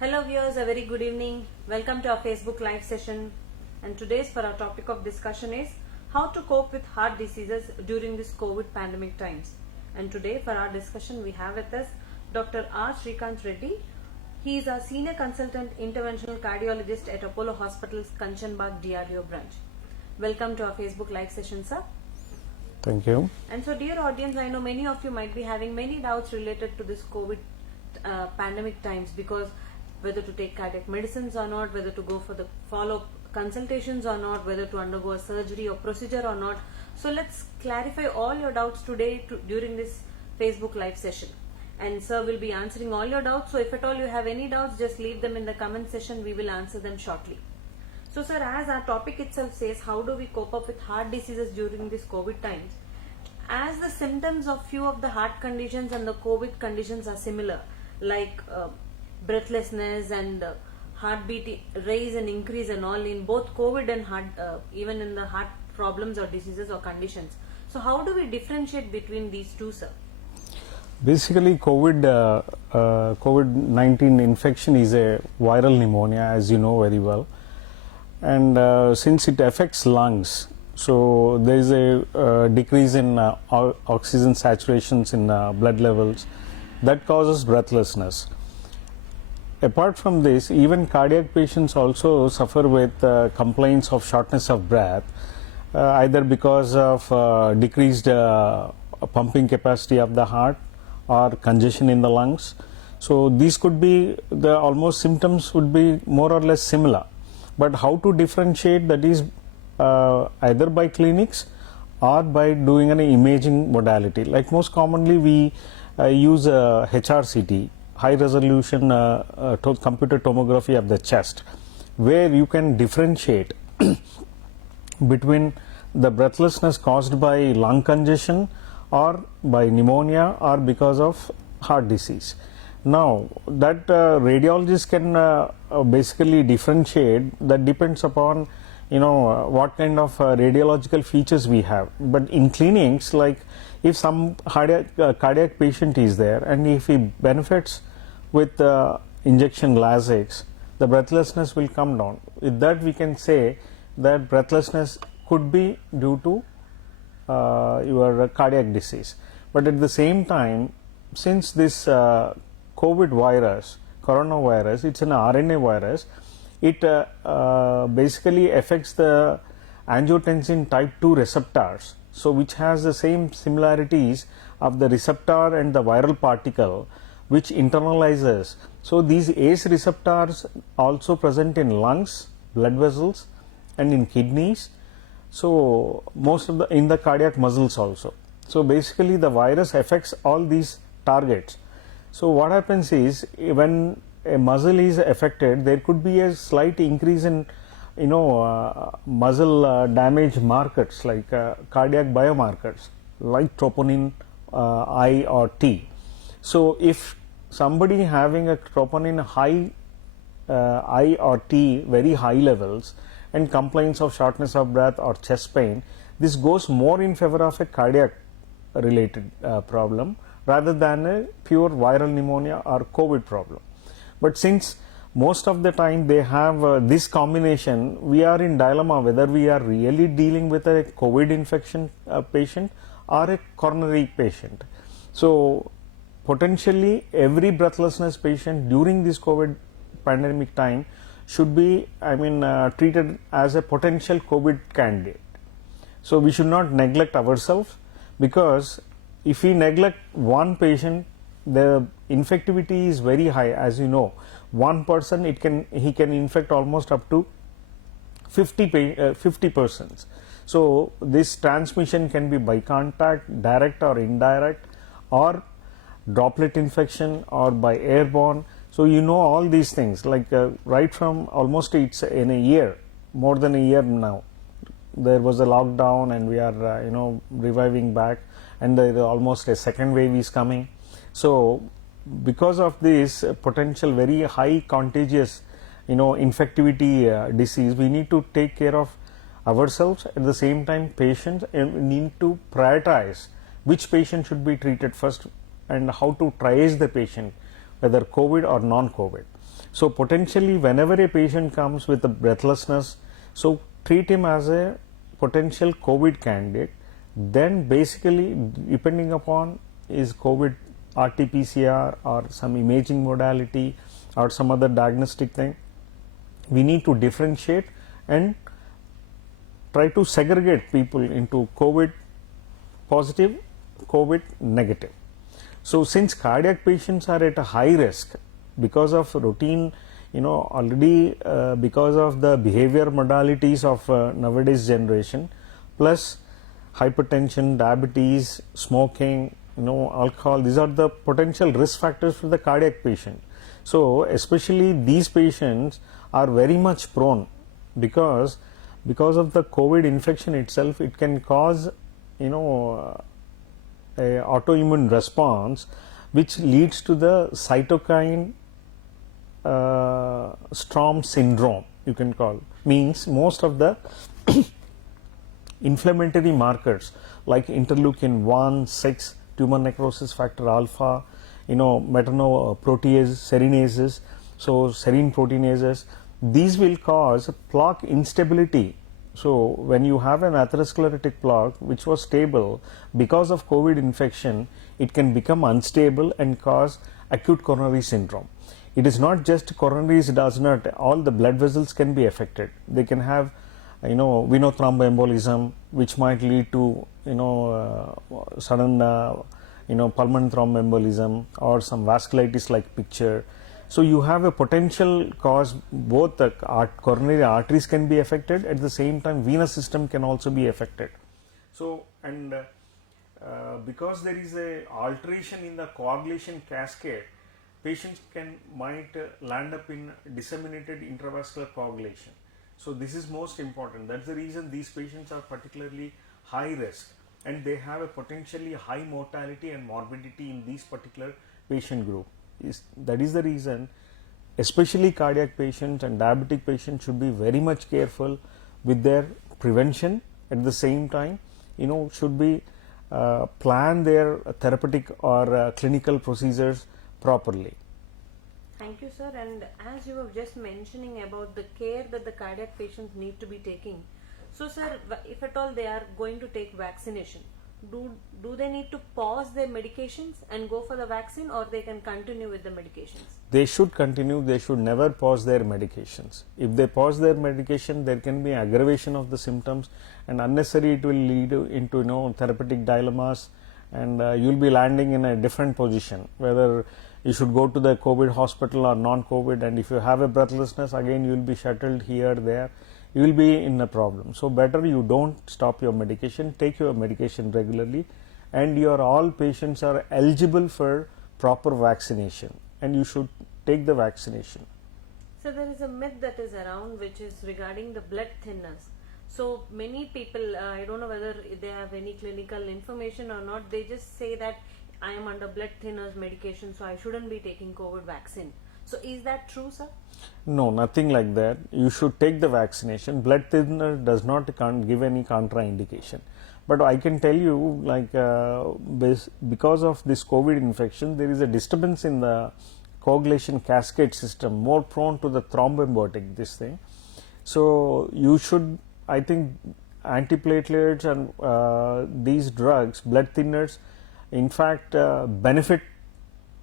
Hello viewers, a very good evening. Welcome to our Facebook live session. And today's for our topic of discussion is how to cope with heart diseases during this COVID pandemic times. And today for our discussion we have with us Dr. R. Srikanth Reddy. He is a senior consultant interventional cardiologist at Apollo Hospitals Kanchanbag DRDO branch. Welcome to our Facebook live session, sir. Thank you. And so dear audience, I know many of you might be having many doubts related to this COVID pandemic times, because whether to take cardiac medicines or not, whether to go for the follow-up consultations or not, whether to undergo a surgery or procedure or not. So let's clarify all your doubts today during this Facebook live session. And sir will be answering all your doubts. So if at all you have any doubts, just leave them in the comment section. We will answer them shortly. So sir, as our topic itself says, how do we cope up with heart diseases during this COVID times? As the symptoms of few of the heart conditions and the COVID conditions are similar, like breathlessness and heartbeat raise and increase and all in both COVID and heart, even in the heart problems or diseases or conditions. So how do we differentiate between these two, sir? Basically, COVID-19 infection is a viral pneumonia, as you know very well. And since it affects lungs, so there is a decrease in oxygen saturations in blood levels that causes breathlessness. Apart from this, even cardiac patients also suffer with complaints of shortness of breath, either because of decreased pumping capacity of the heart or congestion in the lungs. So these could be the almost symptoms would be more or less similar. But how to differentiate, that is either by clinics or by doing an imaging modality. Like most commonly we use HRCT, high resolution computer tomography of the chest, where you can differentiate between the breathlessness caused by lung congestion or by pneumonia or because of heart disease. Now that radiologists can basically differentiate, that depends upon what kind of radiological features we have. But in clinics, like if some cardiac patient is there and if he benefits with injection Lasix, the breathlessness will come down. With that we can say that breathlessness could be due to your cardiac disease. But at the same time, since this COVID virus, coronavirus, it's an RNA virus, it basically affects the angiotensin type 2 receptors, so which has the same similarities of the receptor and the viral particle, which internalizes. So these ACE receptors also present in lungs, blood vessels, and in kidneys. So most of the in the cardiac muscles also. So basically the virus affects all these targets. So what happens is, when a muscle is affected, there could be a slight increase in muscle damage markers like cardiac biomarkers like troponin I or T. So if somebody having a troponin high I or T, very high levels, and complaints of shortness of breath or chest pain, this goes more in favor of a cardiac related problem rather than a pure viral pneumonia or COVID problem. But since most of the time they have this combination, we are in dilemma whether we are really dealing with a COVID infection patient or a coronary patient. So potentially every breathlessness patient during this COVID pandemic time should be treated as a potential COVID candidate. So we should not neglect ourselves, because if we neglect one patient, the infectivity is very high. As you know, one person he can infect almost up to 50 persons. So this transmission can be by contact, direct or indirect, or droplet infection, or by airborne. So all these things, like right from almost it's in a year, more than a year now, there was a lockdown and we are reviving back, and there is almost a second wave is coming. So because of this potential very high contagious infectivity disease, we need to take care of ourselves. At the same time, patients, and we need to prioritize which patient should be treated first and how to triage the patient, whether COVID or non-COVID. So potentially, whenever a patient comes with a breathlessness, so treat him as a potential COVID candidate. Then basically, depending upon is COVID RT-PCR or some imaging modality or some other diagnostic thing, we need to differentiate and try to segregate people into COVID positive, COVID negative. So since cardiac patients are at a high risk because of routine, already because of the behavior modalities of nowadays generation, plus hypertension, diabetes, smoking, alcohol, these are the potential risk factors for the cardiac patient. So especially these patients are very much prone because of the COVID infection itself, it can cause a autoimmune response which leads to the cytokine storm syndrome, you can call. Means most of the inflammatory markers like interleukin 1, 6, tumor necrosis factor alpha, metanoprotease, serinases, so serine proteinases, these will cause plaque instability. So when you have an atherosclerotic plaque which was stable, because of COVID infection, it can become unstable and cause acute coronary syndrome. It is not just coronaries, does not, all the blood vessels can be affected. They can have venous thromboembolism, which might lead to sudden pulmonary thromboembolism or some vasculitis like picture. So you have a potential cause, both the coronary arteries can be affected, at the same time venous system can also be affected. So and because there is a alteration in the coagulation cascade, patients might land up in disseminated intravascular coagulation. So this is most important. That's the reason these patients are particularly high risk, and they have a potentially high mortality and morbidity in these particular patient group. That is the reason especially cardiac patients and diabetic patients should be very much careful with their prevention. At the same time, should be plan their therapeutic or clinical procedures properly. Thank you, sir. And as you were just mentioning about the care that the cardiac patients need to be taking, so sir, if at all they are going to take vaccination, do they need to pause their medications and go for the vaccine, or they can continue with the medications? They should continue. They should never pause their medications. If they pause their medication, there can be aggravation of the symptoms, and unnecessary it will lead into therapeutic dilemmas, and you will be landing in a different position, whether you should go to the COVID hospital or non-COVID, and if you have a breathlessness, again you will be shuttled here, there, you will be in a problem. So better you don't stop your medication, take your medication regularly, and all patients are eligible for proper vaccination, and you should take the vaccination. So there is a myth that is around which is regarding the blood thinners. So many people, I don't know whether they have any clinical information or not, they just say that I am under blood thinners medication, so I shouldn't be taking COVID vaccine. So is that true, sir? No, nothing like that. You should take the vaccination. Blood thinner does not give any contraindication. But I can tell you, like because of this COVID infection, there is a disturbance in the coagulation cascade system, more prone to the thromboembotic, this thing. So you should, I think, antiplatelets and these drugs, blood thinners, in fact benefit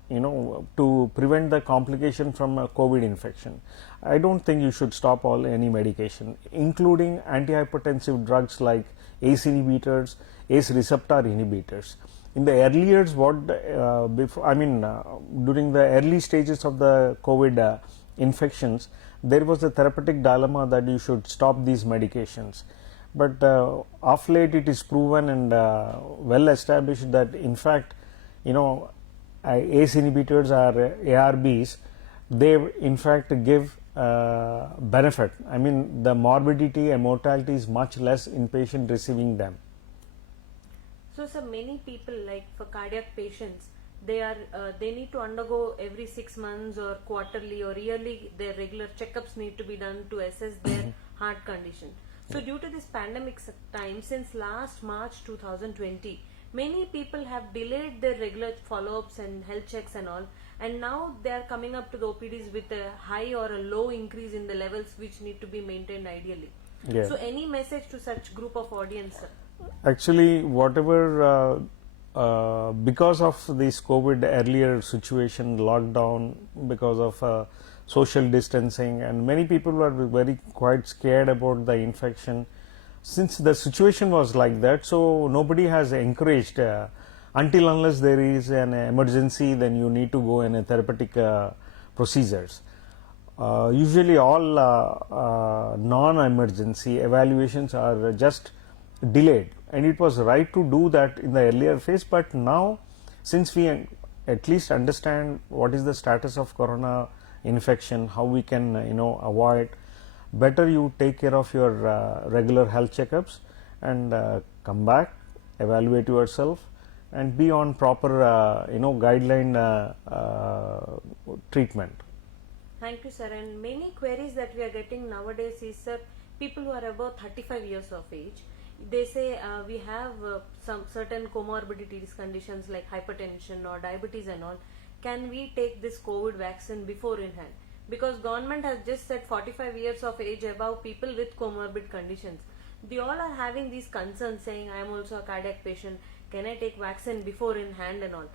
to prevent the complication from a COVID infection. I don't think you should stop any medication, including antihypertensive drugs like ACE inhibitors, ACE receptor inhibitors. In the early years, during the early stages of the COVID infections, there was a therapeutic dilemma that you should stop these medications. But of late, it is proven and well established that, in fact, ACE inhibitors or ARBs, they in fact give benefit. I mean, the morbidity and mortality is much less in patient receiving them. So, sir, many people, like for cardiac patients, they need to undergo every 6 months or quarterly or yearly, their regular checkups need to be done to assess their heart condition. So due to this pandemic time, since last March 2020, many people have delayed their regular follow-ups and health checks and all, and now they are coming up to the OPDs with a high or a low increase in the levels which need to be maintained ideally. Yeah. So any message to such group of audience, sir? Actually, whatever because of this COVID earlier situation, lockdown, because of social distancing, and many people were very quite scared about the infection. Since the situation was like that, so nobody has encouraged until unless there is an emergency, then you need to go in a therapeutic procedures. Usually all non-emergency evaluations are just delayed, and it was right to do that in the earlier phase. But now, since we at least understand what is the status of corona infection, how we can avoid, better you take care of your regular health checkups and come back, evaluate yourself, and be on proper guideline treatment. Thank you, sir. And many queries that we are getting nowadays is, sir, people who are above 35 years of age, they say we have some certain comorbidities, conditions like hypertension or diabetes and all. Can we take this COVID vaccine before in hand? Because government has just said 45 years of age above people with comorbid conditions. They all are having these concerns, saying I am also a cardiac patient. Can I take vaccine before in hand and all?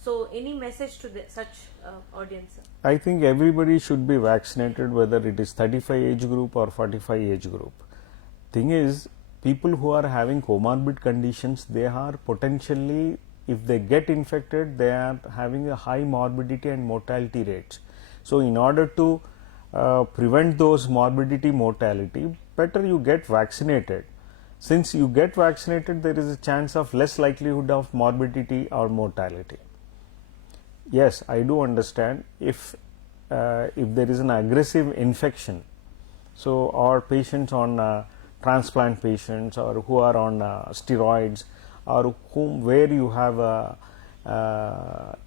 So any message to such audience, sir? I think everybody should be vaccinated, whether it is 35 age group or 45 age group. Thing is, people who are having comorbid conditions, they are potentially, if they get infected, they are having a high morbidity and mortality rates. So in order to prevent those morbidity, mortality, better you get vaccinated. Since you get vaccinated, there is a chance of less likelihood of morbidity or mortality. Yes, I do understand if there is an aggressive infection, so or patients on transplant patients or who are on steroids, or where you have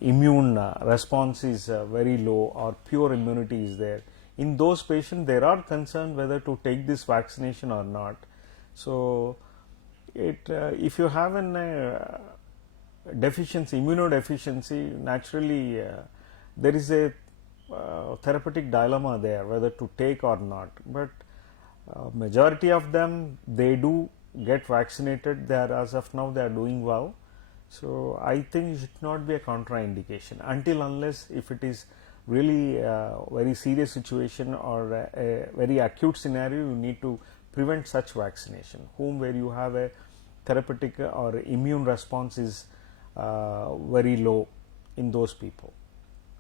immune response is very low or pure immunity is there. In those patients, there are concerns whether to take this vaccination or not. So, if you have an deficiency, immunodeficiency, naturally there is a therapeutic dilemma there whether to take or not. But majority of them, they do get vaccinated. They are, as of now, they are doing well. So I think it should not be a contraindication until unless if it is really a very serious situation or a very acute scenario, you need to prevent such vaccination. Where you have a therapeutic or immune response is very low in those people.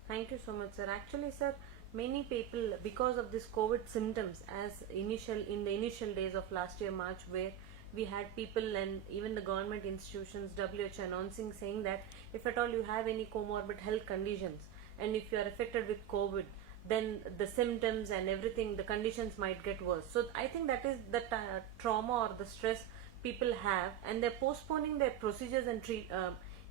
Thank you so much, sir. Actually, sir, many people, because of this COVID symptoms, as in the initial days of last year March, where we had people and even the government institutions, WHO announcing, saying that if at all you have any comorbid health conditions and if you are affected with COVID, then the symptoms and everything, the conditions might get worse. So I think that is the trauma or the stress people have, and they're postponing their procedures and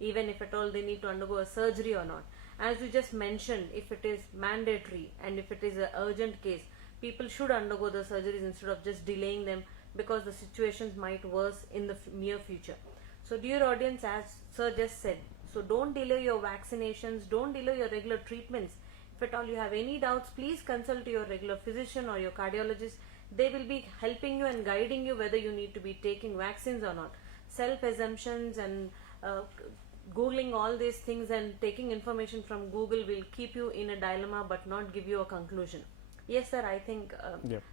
even if at all they need to undergo a surgery or not. As you just mentioned, if it is mandatory and if it is an urgent case, people should undergo the surgeries instead of just delaying them, because the situations might worse in the near future. So dear audience, as sir just said, so don't delay your vaccinations, don't delay your regular treatments. If at all you have any doubts, please consult your regular physician or your cardiologist. They will be helping you and guiding you whether you need to be taking vaccines or not. Self-assumptions and Googling all these things and taking information from Google will keep you in a dilemma but not give you a conclusion. Yes, sir, I think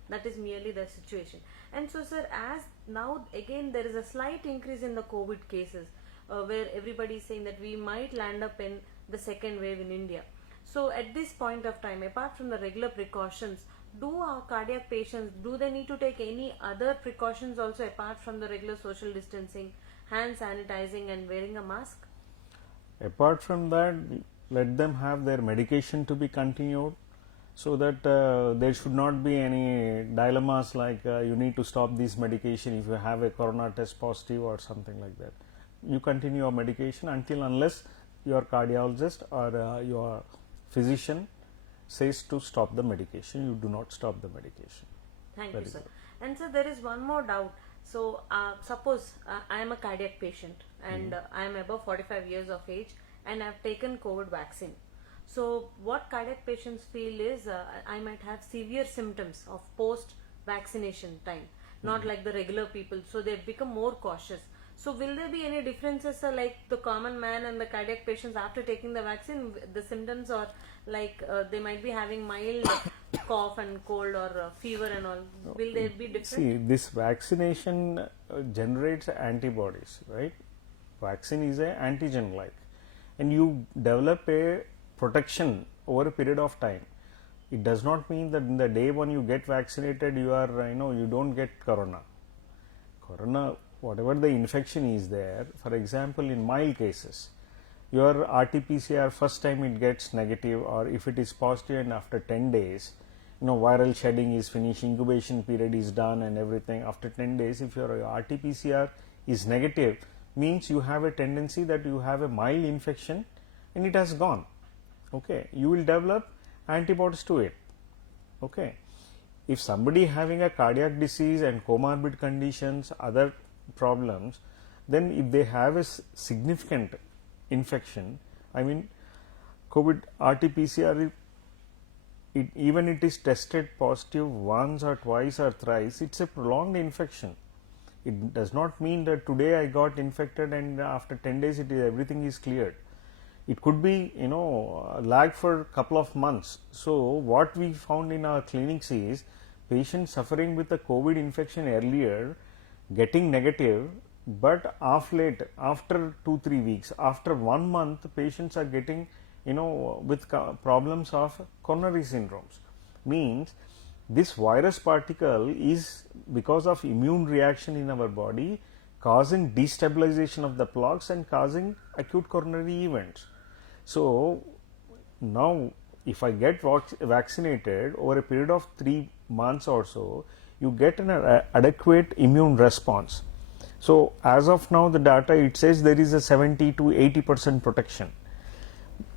that is merely the situation. And so, sir, as now again there is a slight increase in the COVID cases, where everybody is saying that we might land up in the second wave in India. So at this point of time, apart from the regular precautions, do our cardiac patients, do they need to take any other precautions also apart from the regular social distancing, hand sanitizing and wearing a mask? Apart from that, let them have their medication to be continued, so that there should not be any dilemmas like you need to stop this medication if you have a corona test positive or something like that. You continue your medication until unless your cardiologist or your physician says to stop the medication. You do not stop the medication. Thank you, sir. And sir, there is one more doubt. So suppose I am a cardiac patient and I am above 45 years of age, and I've taken COVID vaccine. So what cardiac patients feel is I might have severe symptoms of post vaccination time, not like the regular people, so they become more cautious. So will there be any differences, like the common man and the cardiac patients after taking the vaccine? The symptoms are like they might be having mild cough and cold or fever and all. Will they be different? See, this vaccination generates antibodies, right? Vaccine is a antigen like, and you develop a protection over a period of time. It does not mean that in the day when you get vaccinated, you are, you don't get corona. Corona, whatever the infection is there, for example, in mild cases, your RT-PCR first time it gets negative, or if it is positive and after 10 days, viral shedding is finished, incubation period is done and everything. After 10 days, if your RT-PCR is negative, means you have a tendency that you have a mild infection and it has gone. Okay, you will develop antibodies to it. Okay, if somebody having a cardiac disease and comorbid conditions, other problems, then if they have a significant infection, I mean, COVID RT-PCR, even it is tested positive once or twice or thrice, it's a prolonged infection. It does not mean that today I got infected and after 10 days everything is cleared. It could be, lag for a couple of months. So what we found in our clinics is patients suffering with a COVID infection earlier, getting negative, but off late, after 2-3 weeks, after 1 month, patients are getting, with problems of coronary syndromes. Means this virus particle is, because of immune reaction in our body, causing destabilization of the plaques and causing acute coronary events. So now if I get vaccinated over a period of 3 months or so, you get an adequate immune response. So as of now, the data, it says there is a 70 to 80% protection.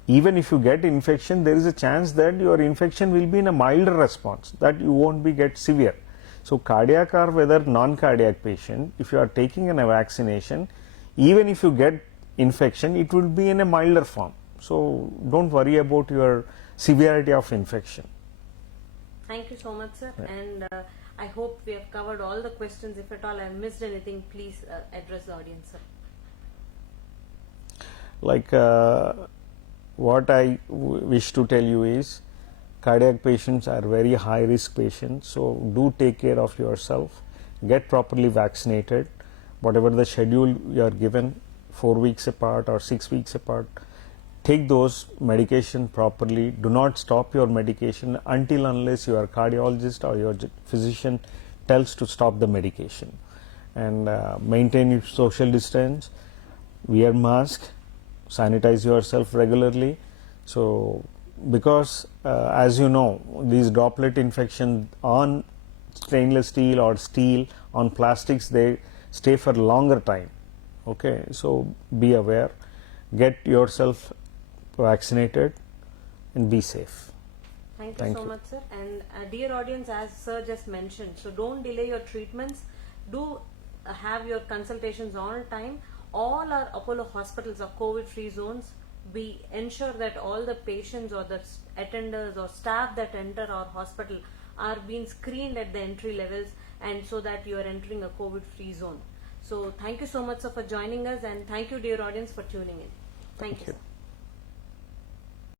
Even if you get infection, there is a chance that your infection will be in a milder response, that you won't be get severe. So cardiac or whether non-cardiac patient, if you are taking a vaccination, even if you get infection, it will be in a milder form. So don't worry about your severity of infection. Thank you so much, sir. And I hope we have covered all the questions. If at all I have missed anything, please address the audience, sir. Like what I wish to tell you is, cardiac patients are very high risk patients. So do take care of yourself. Get properly vaccinated. Whatever the schedule you are given, 4 weeks apart or 6 weeks apart, take those medication properly. Do not stop your medication until unless your cardiologist or your physician tells to stop the medication. And maintain your social distance, wear mask, sanitize yourself regularly. So because as you know, these droplet infection on stainless steel or steel, on plastics, they stay for longer time. Okay, so be aware, get yourself vaccinated and be safe. Thank you so much, sir. And dear audience, as sir just mentioned, so don't delay your treatments. Do have your consultations on time. All our Apollo hospitals are COVID-free zones. We ensure that all the patients or the attenders or staff that enter our hospital are being screened at the entry levels, and so that you are entering a COVID-free zone. So thank you so much, sir, for joining us, and thank you, dear audience, for tuning in. Thank you, sir.